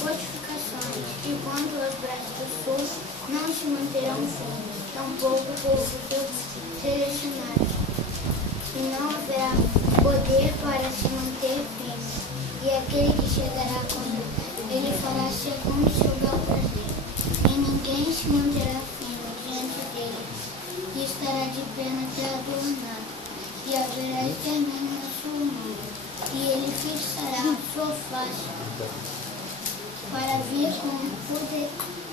fortificações, e quanto aos braços do sul, não se manterão firmes, tampouco o povo dos selecionados. E não haverá poder para se manter firme, e aquele que chegará contra ele fará segundo seu bel prazer. E ninguém se manterá firme diante dele, e estará de pena até adornado, e haverá extermínio na sua mão, e ele fixará a sua face para vir com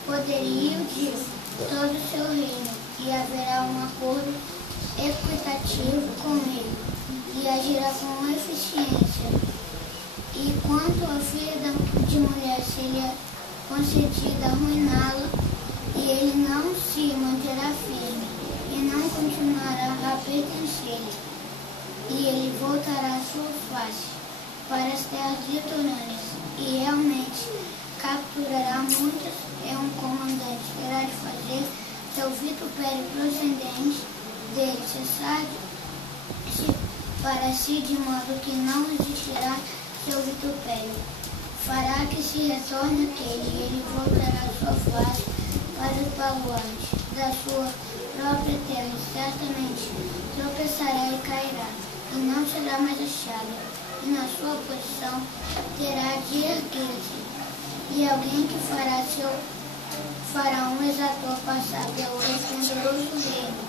poderio de todo o seu reino, e haverá um acordo equitativo com ele, e agirá com eficiência. E quanto à filha de mulher, se lhe é concedida arruiná-la, e ele não se manterá firme, e não continuará a pertencer-lhe, e ele voltará a sua face para as terras litorâneas, e realmente capturará muitas, e um comandante terá de fazer seu vitupério procedente dele cessar para si, de modo que não existirá seu vitupério. Fará que se retorne aquele, e ele voltará a sua face para os baluartes da sua própria terra, e certamente tropeçará e cairá, e não será mais achado, e na sua posição terá de erguer-se. E alguém que fará um exator passar pelo esplendoroso reino,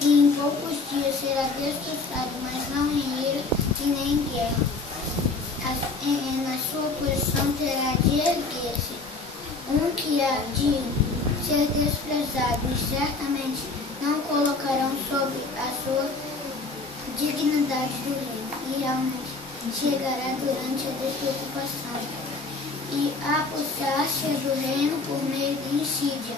e em poucos dias será destroçado, mas não em ira e nem em guerra. Na sua posição terá de erguer-se um que há de ser desprezado, e certamente não colocarão sobre a sua dignidade do reino, e realmente chegará durante a desocupação, e apossar-se do reino por meio de insídia,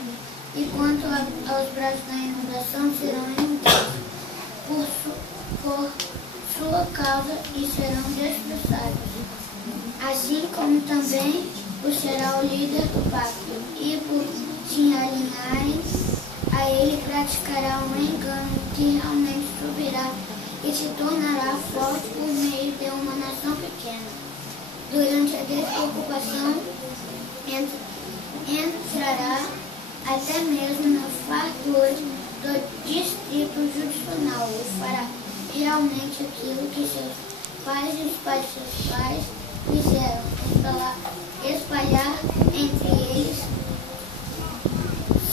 e quanto aos braços da inundação serão inundados por sua causa, e serão destroçados. Assim como também o será o líder do pacto, e por se alinharem a ele praticará um engano que realmente subirá e se tornará forte por meio de uma nação pequena. Durante a desocupação entrará até mesmo na fartura do distrito judicional, e fará realmente aquilo que seus pais e os pais de seus pais fizeram, espalhar entre eles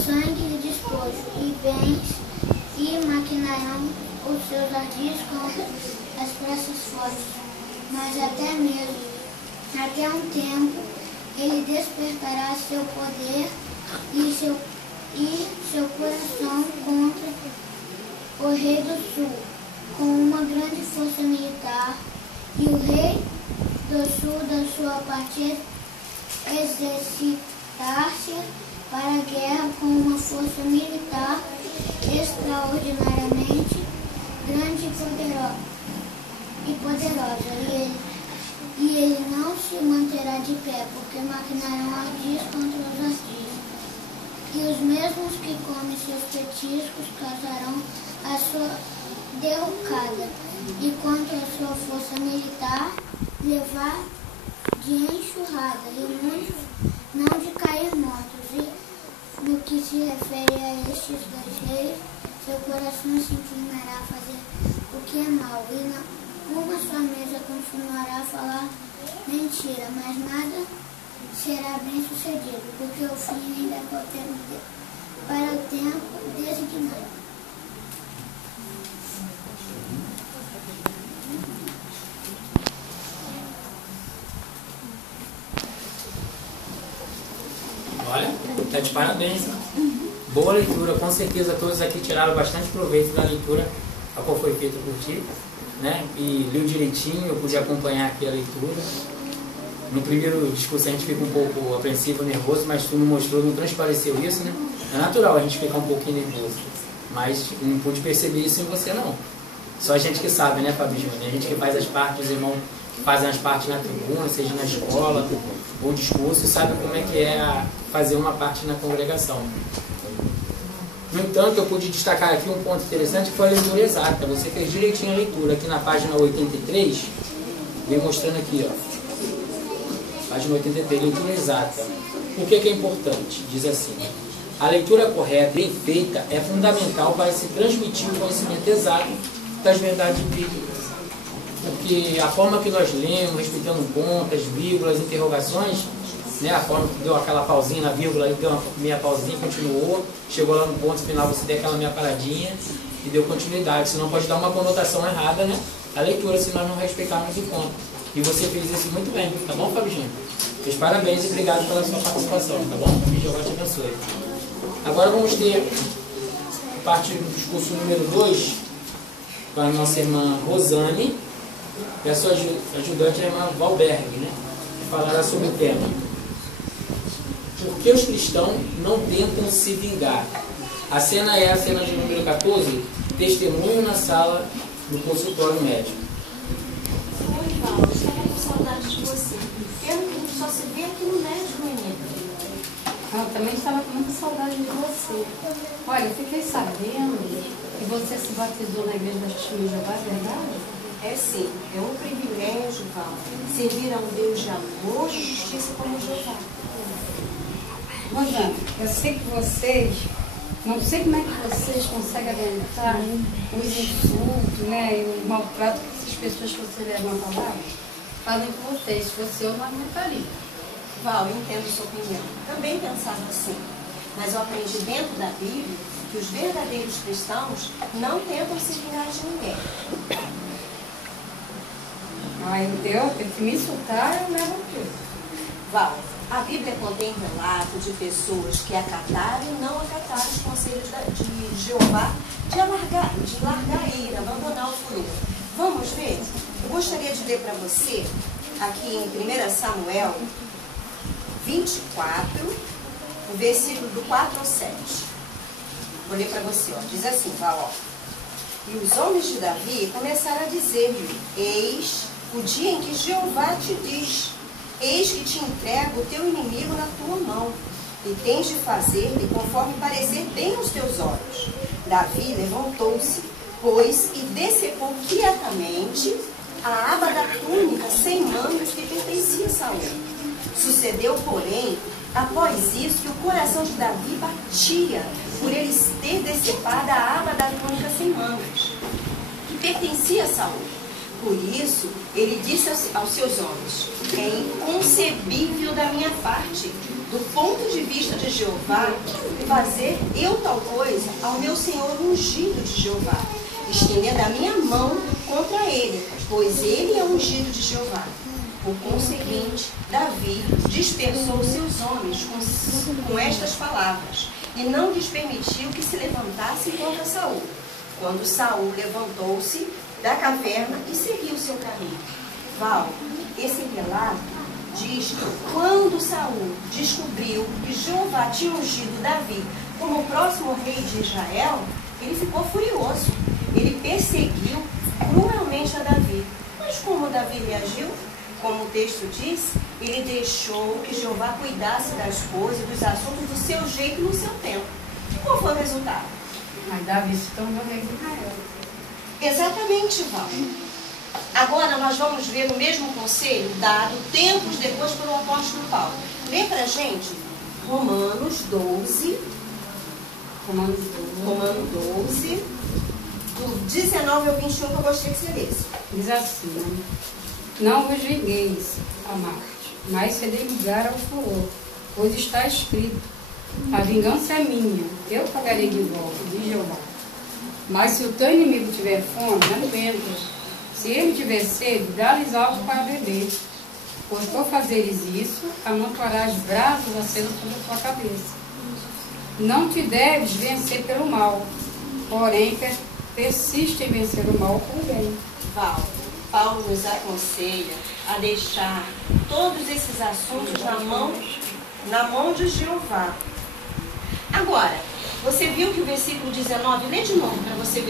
sangue e despojo, e bens, e maquinarão os seus ardis contra as praças fortes. Mas até um tempo, ele despertará seu poder e seu coração contra o rei do sul, com uma grande força militar, e o rei do sul da sua parte exercitar-se para a guerra com uma força militar extraordinariamente grande e poderosa, e ele não se manterá de pé, porque maquinarão ardis contra os ardis. E os mesmos que comem seus petiscos causarão a sua derrocada, e quanto à sua força militar, levar de enxurrada, e muitos não de cair mortos. E no que se refere a estes dois reis, seu coração se inclinará a fazer o que é mal, e uma sua mesa continuará a falar mentira, mas nada será bem sucedido, porque o fim ainda é para o tempo designado. Olha, tá de parabéns. Boa leitura, com certeza todos aqui tiraram bastante proveito da leitura a qual foi feita por ti, né? E leu direitinho, eu pude acompanhar aqui a leitura. No primeiro discurso a gente fica um pouco apreensivo, nervoso, mas tu não mostrou, não transpareceu isso, né? É natural a gente ficar um pouquinho nervoso, mas não pude perceber isso em você não. Só a gente que sabe, né, Fábio Júnior? A gente que faz as partes, os irmãos que fazem as partes na tribuna, seja na escola ou discurso, sabe como é que é fazer uma parte na congregação. No entanto, eu pude destacar aqui um ponto interessante, que foi a leitura exata. Você fez direitinho a leitura. Aqui na página 83, vem mostrando aqui, ó. Página 83, leitura exata. Por que é importante? Diz assim: a leitura correta, bem feita, é fundamental para se transmitir o conhecimento exato das verdades bíblicas. Porque a forma que nós lemos, respeitando pontas, vírgulas, interrogações, né, a forma que deu aquela pausinha na vírgula, deu uma meia pausinha, continuou, chegou lá no ponto final, você deu aquela meia paradinha e deu continuidade. Senão pode dar uma conotação errada, né, a leitura, se nós não respeitarmos o ponto. E você fez isso muito bem, tá bom, Fabinho? Meus parabéns e obrigado pela sua participação, tá bom? Que Jeová te abençoe. Agora vamos ter a parte do discurso número 2 com a nossa irmã Rosane e a sua ajudante, a irmã Valberg, né? Que falará sobre o tema: por que os cristãos não tentam se vingar? A cena é a cena de número 14, testemunho na sala do consultório médico. Oi, Paulo, estava com saudade de você. Pena que a gente só se vê aqui no médico, menina. Eu também estava com muita saudade de você. Olha, eu fiquei sabendo que você se batizou na igreja da Testemunha de Jeová, é verdade? É sim, é um privilégio, Val, servir a um Deus de amor e justiça como Jeová. Rosana, eu sei que vocês, não sei como é que vocês conseguem aguentar os insultos, né, e o maltrato que essas pessoas que você levam a falar fazem com vocês. Se fosse eu, não aguentaria. Val, eu entendo sua opinião. Também pensava assim. Mas eu aprendi dentro da Bíblia que os verdadeiros cristãos não tentam se vingar de ninguém. Ah, então, se me insultar, eu levo o quê? Val, a Bíblia contém relato de pessoas que acataram e não acataram os conselhos de Jeová de largar a ira, abandonar o furor. Vamos ver? Eu gostaria de ler para você, aqui em 1 Samuel 24, o versículo do 4 ao 7. Vou ler para você, ó. Diz assim, Val, ó. E os homens de Davi começaram a dizer-lhe: eis o dia em que Jeová te diz: eis que te entrego o teu inimigo na tua mão, e tens de fazer-lhe conforme parecer bem aos teus olhos. Davi levantou-se, pois, e decepou quietamente a aba da túnica sem mangas que pertencia a Saul. Sucedeu, porém, após isso, que o coração de Davi batia por ele ter decepado a aba da túnica sem mangas, que pertencia a Saul. Por isso, ele disse aos seus homens: é inconcebível da minha parte, do ponto de vista de Jeová, fazer eu tal coisa ao meu senhor ungido de Jeová, estendendo a minha mão contra ele, pois ele é ungido de Jeová. Por conseguinte, Davi dispersou seus homens com estas palavras, e não lhes permitiu que se levantassem contra Saul. Quando Saul levantou-se da caverna e seguiu seu caminho. Val, esse relato diz que quando Saul descobriu que Jeová tinha ungido Davi como o próximo rei de Israel, ele ficou furioso. Ele perseguiu cruelmente a Davi. Mas como Davi reagiu? Como o texto diz, ele deixou que Jeová cuidasse das coisas, dos assuntos do seu jeito e no seu tempo. E qual foi o resultado? Mas Davi se tornou rei de Israel. Exatamente, Val. Agora nós vamos ver o mesmo conselho dado tempos depois pelo apóstolo Paulo. Lê pra gente Romanos 12, do 19 ao 21, que eu gostaria que você lesse. Diz assim, né? Não vos vingueis, amados, mas cedei lugar ao furor, pois está escrito: a vingança é minha, eu pagarei de volta, diz Jeová. Mas se o teu inimigo tiver fome, alimenta. Se ele tiver sede, dá-lhes algo para beber. Pois por fazeres isso, amontoarás brasas acesas sobre a tua cabeça. Não te deves vencer pelo mal, porém persiste em vencer o mal com o bem. Val, Paulo nos aconselha a deixar todos esses assuntos na mão de Jeová. Agora, você viu que o versículo 19, lê de novo para você ver